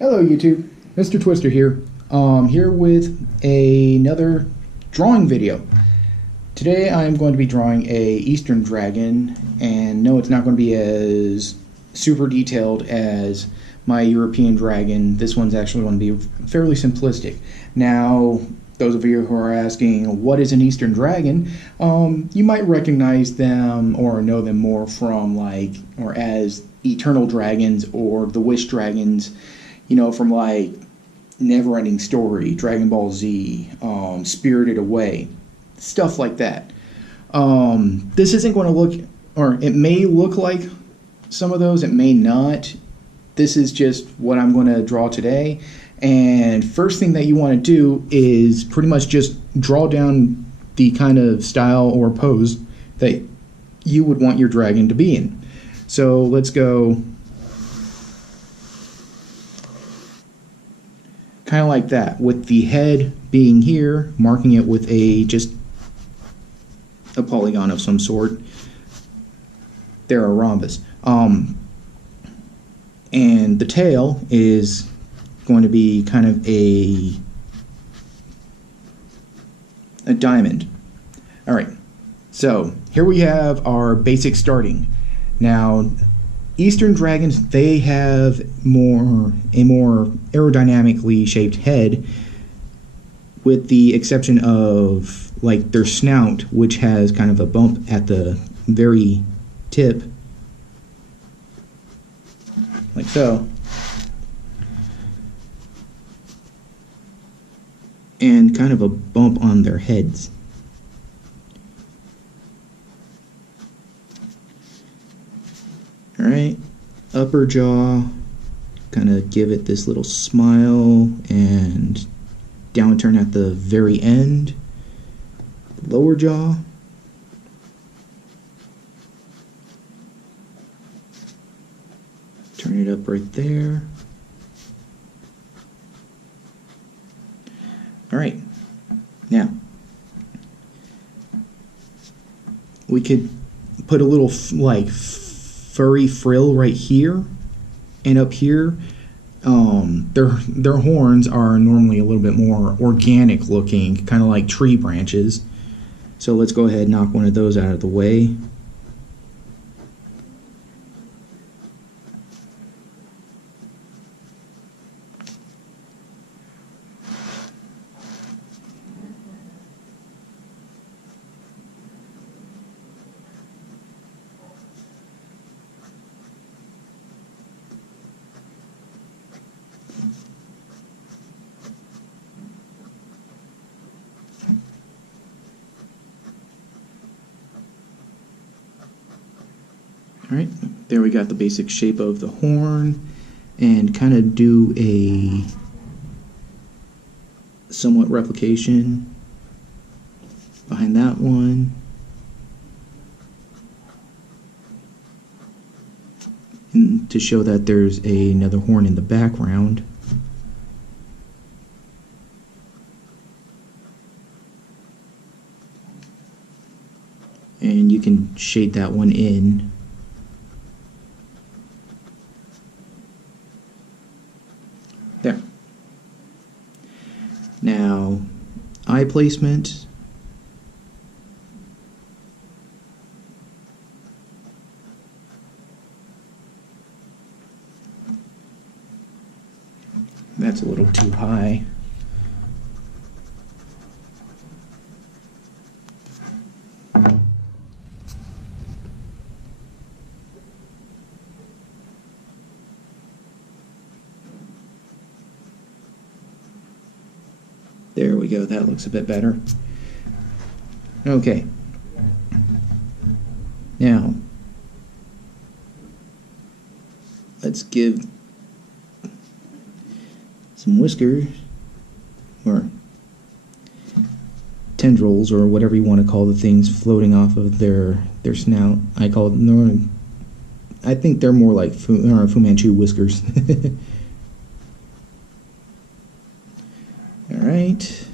Hello YouTube, Mr. Twister here. Here with another drawing video. Today I'm going to be drawing a Eastern Dragon, and no, it's not going to be as super detailed as my European Dragon. This one's actually going to be fairly simplistic. Now, those of you who are asking, what is an Eastern Dragon? You might recognize them or know them more from or as Eternal Dragons or the Wish Dragons, from Neverending Story, Dragon Ball Z, Spirited Away, stuff like that. This isn't going to look, or it may look like some of those, it may not. This is just what I'm going to draw today. And first thing that you want to do is pretty much just draw down the kind of style or pose that you would want your dragon to be in. So let's go kind of like that, with the head being here, marking it with just a polygon of some sort. There, a rhombus. And the tail is going to be kind of a diamond. All right, so here we have our basic starting. Now, Eastern Dragons, they have a more aerodynamically shaped head, with the exception of their snout, which has kind of a bump at the very tip, like so, and kind of a bump on their heads. Alright, upper jaw, kind of give it this little smile and downturn at the very end. Lower jaw, turn it up right there. Alright, now we could put a little furry frill right here and up here. Their horns are normally a little bit more organic looking, kind of like tree branches. So let's go ahead and knock one of those out of the way. Alright, there we got the basic shape of the horn, and kind of do a somewhat replication behind that one. And to show that there's another horn in the background. And you can shade that one in. There. Now, eye placement. That's a little too high. There we go, that looks a bit better. Okay. Now, let's give some whiskers, or tendrils, or whatever you want to call the things floating off of their snout. I think they're more like Fu Manchu whiskers. Alright.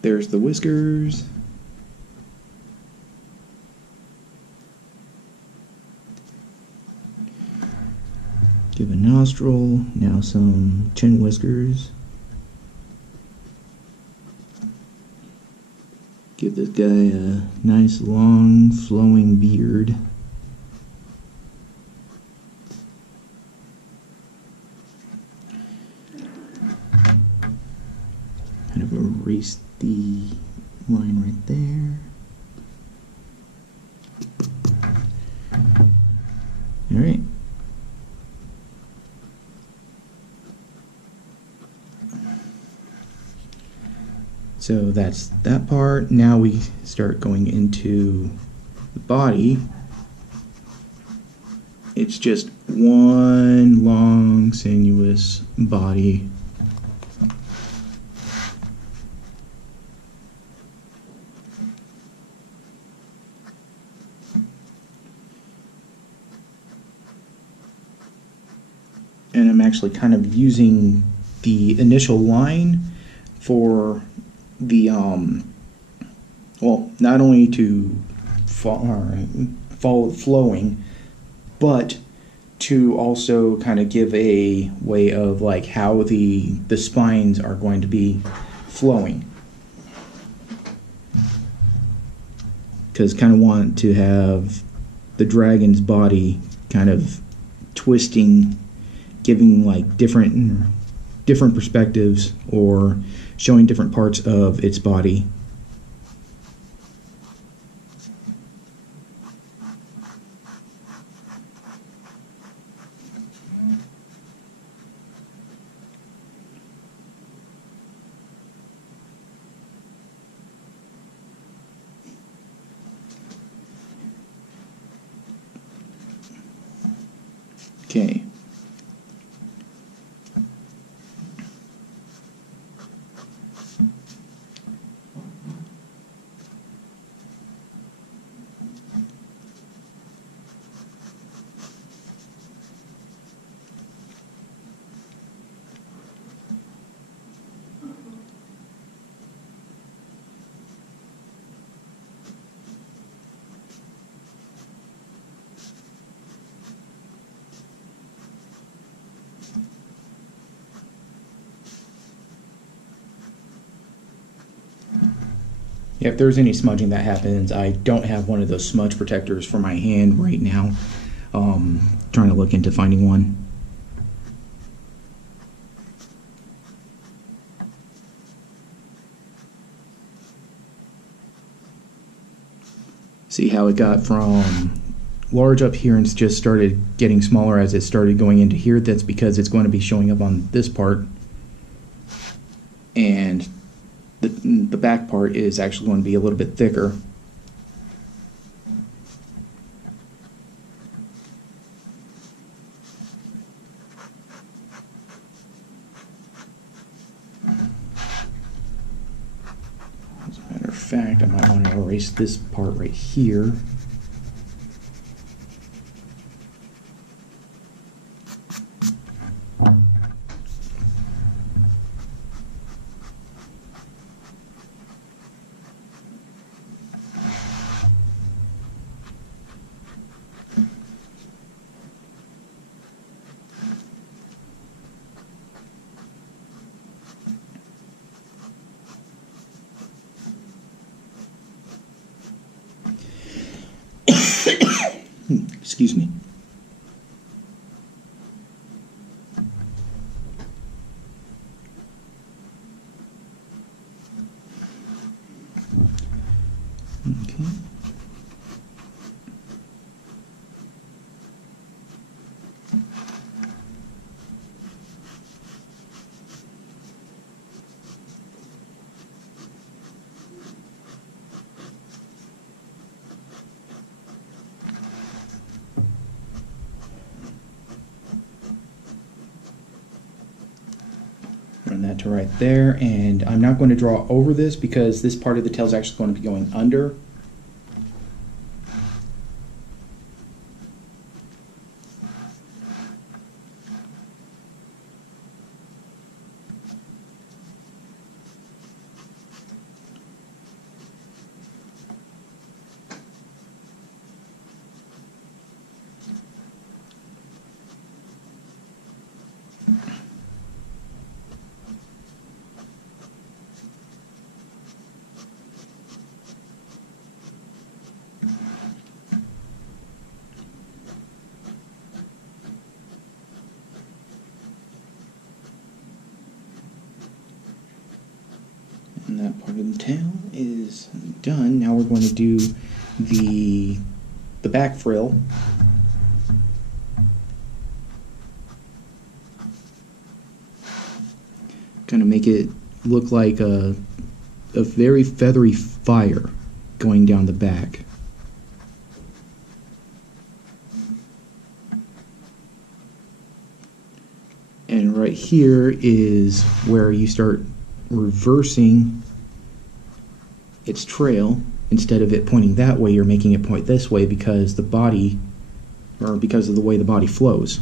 There's the whiskers. Give a nostril, now some chin whiskers. Give this guy a nice long flowing beard. Kind of erase the line right there. Alright. So that's that part. Now we start going into the body. It's just one long, sinuous body. And I'm actually kind of using the initial line for the well, not only to follow flowing, but to also kind of give a way of like how the spines are going to be flowing, because kind of want to have the dragon's body kind of twisting, giving like different perspectives or showing different parts of its body. Okay. Yeah, if there's any smudging that happens, I don't have one of those smudge protectors for my hand right now. Trying to look into finding one. See how it got from large up here and just started getting smaller as it started going into here? That's because it's going to be showing up on this part, and the back part is actually going to be a little bit thicker. As a matter of fact, I might want to erase this part right here. Excuse me. Okay. Run that to right there, and I'm not going to draw over this because this part of the tail is actually going to be going under. that part of the tail is done. Now we're going to do the back frill. Kind of make it look like a very feathery fire going down the back. And right here is where you start reversing its trail. Instead of it pointing that way, you're making it point this way because the body, or because of the way the body flows.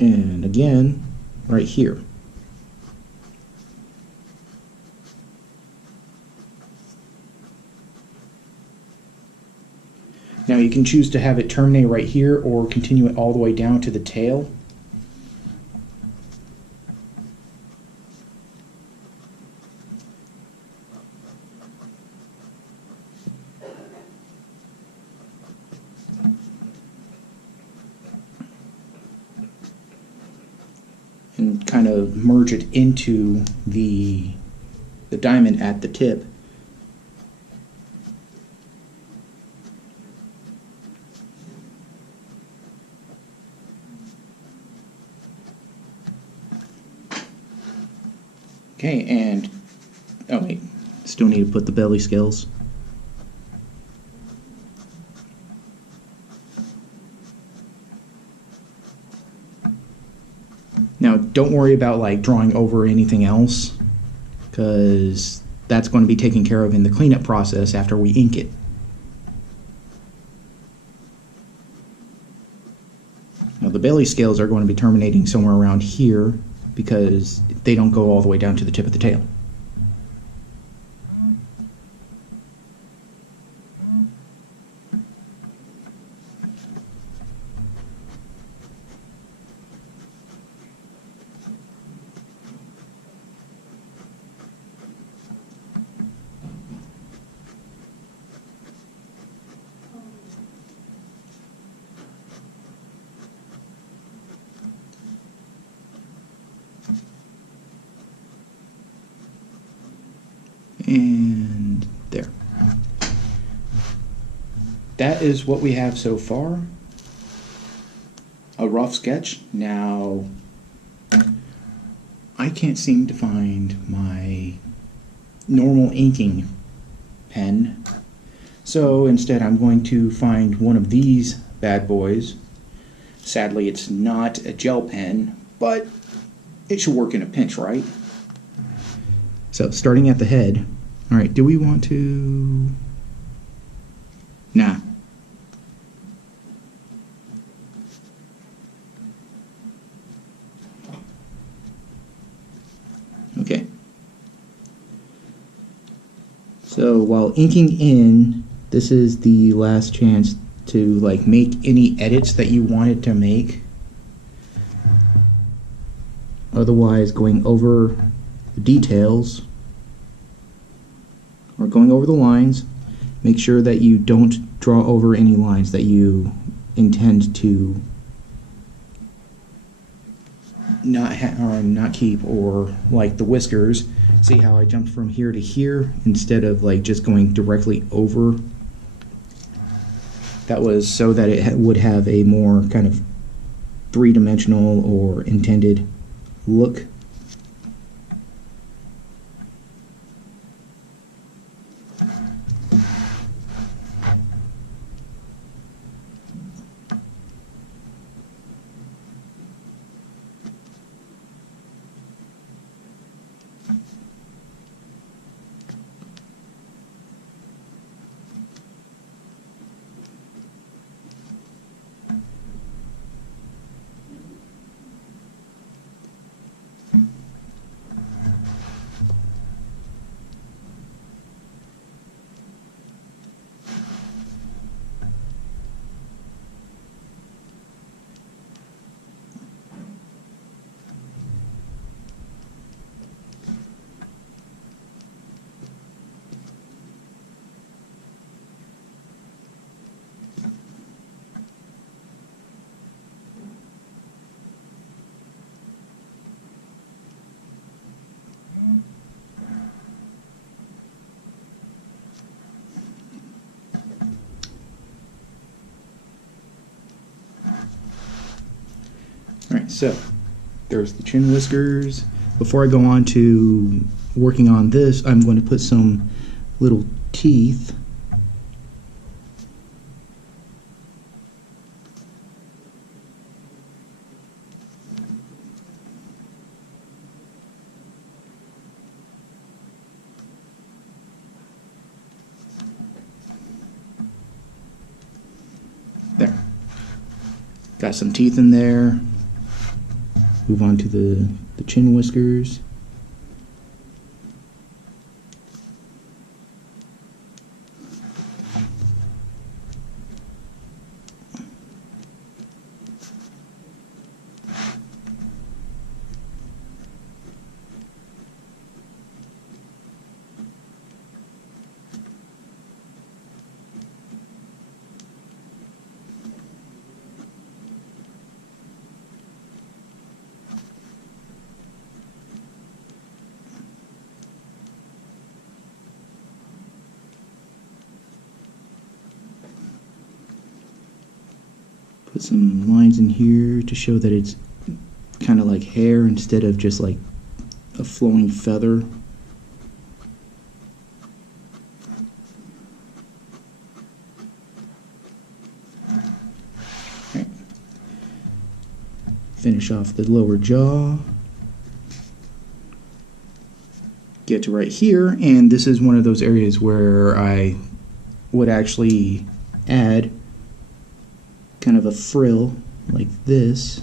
And again, right here. Now you can choose to have it terminate right here or continue it all the way down to the tail. And kind of merge it into the diamond at the tip. Okay, and oh wait, still need to put the belly scales. Now, don't worry about like drawing over anything else, because that's going to be taken care of in the cleanup process after we ink it. Now, the belly scales are going to be terminating somewhere around here because they don't go all the way down to the tip of the tail. And there. That is what we have so far. A rough sketch. Now, I can't seem to find my normal inking pen. So instead I'm going to find one of these bad boys. Sadly, it's not a gel pen, but it should work in a pinch, right? So starting at the head, all right, do we want to? Nah. Okay. So while inking in, this is the last chance to like make any edits that you wanted to make. Otherwise, going over the details or going over the lines, make sure that you don't draw over any lines that you intend to not keep, or like the whiskers. See how I jumped from here to here instead of like just going directly over? That was so that it would have a more kind of three-dimensional or intended look. Alright, so there's the chin whiskers. Before I go on to working on this, I'm going to put some little teeth there. Got some teeth in there. Move on to the chin whiskers. Put some lines in here to show that it's kind of like hair instead of just like a flowing feather. Right. Finish off the lower jaw. Get to right here, and this is one of those areas where I would actually add kind of a frill like this.